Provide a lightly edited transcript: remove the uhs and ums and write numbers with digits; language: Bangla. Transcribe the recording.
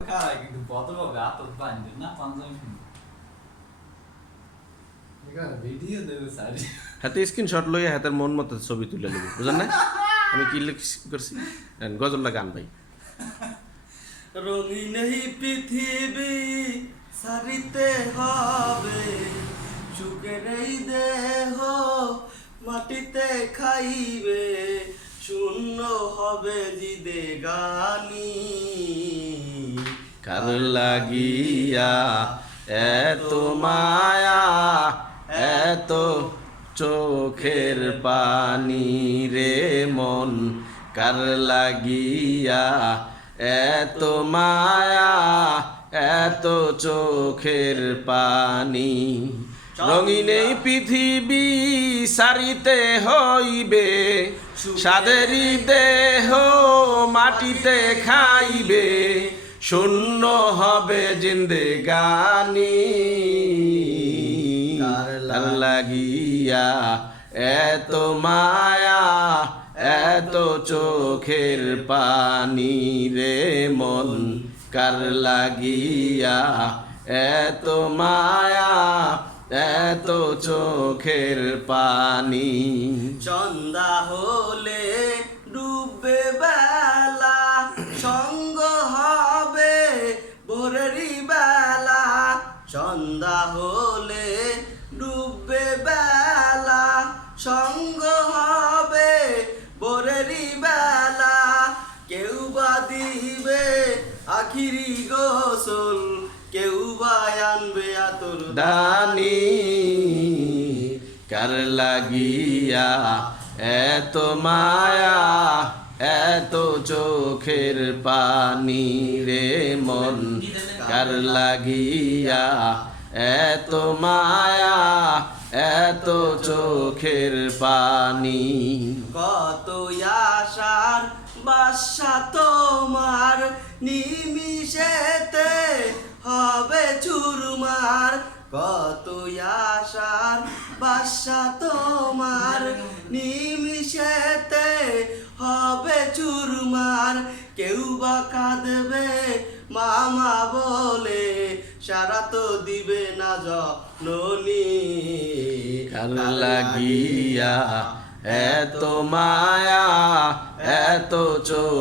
কিন্তু ভদ্রভাবে আতত বাঁধবে না পাঞ্জাবি ভিডিও দেবে সারি হাতে স্ক্রিনশট লইয়া হাতের মন মতো ছবি তুলে নেব বুঝলেন না আমি কি করছি গজলটা গান ভাই রঙিন এই পৃথিবী সারিতে হবে সুখের এই দেহ মাটিতে খাইবে শূন্য হবে জিদে গানি কার লাগিয়া এত মায়া এত চোখের পানি রে মন কার লাগিয়া এত মায়া এত চোখের পানি রঙিন এই পৃথিবী সারিতে হইবে সাদেরই দেহ মাটিতে খাইবে শূন্য হবে জিন্দেগানি কার লাগিয়া এত মায়া এত চোখের পানি রে মন কার লাগিয়া এত মায়া এত চোখের পানি সন্ধ্যা হলে ডুববে বেলা সঙ্গ হবে ভোরেরই বেলা সন্ধ্যা হলে ডুববে বেলা সঙ্গ হবে ভোরেরই বেলা কেউ বা দিবে আখিরি গোসল কেউ বা আনবে আতর দানি কার লাগিয়া এত মায়া এত চোখের পানি রে মন কার লাগিয়া এত মায়া এত চোখের পানি কত আশার বাসা তোমার নিমিষেতে হবে চুরমার কত আশার বাসা তোমার নিমিষেতে হবে চুরমার কেউ বা কাঁদবে মামা বলে সারা তো দিবে না জননী কার লাগিয়া এত মায়া এত চোখ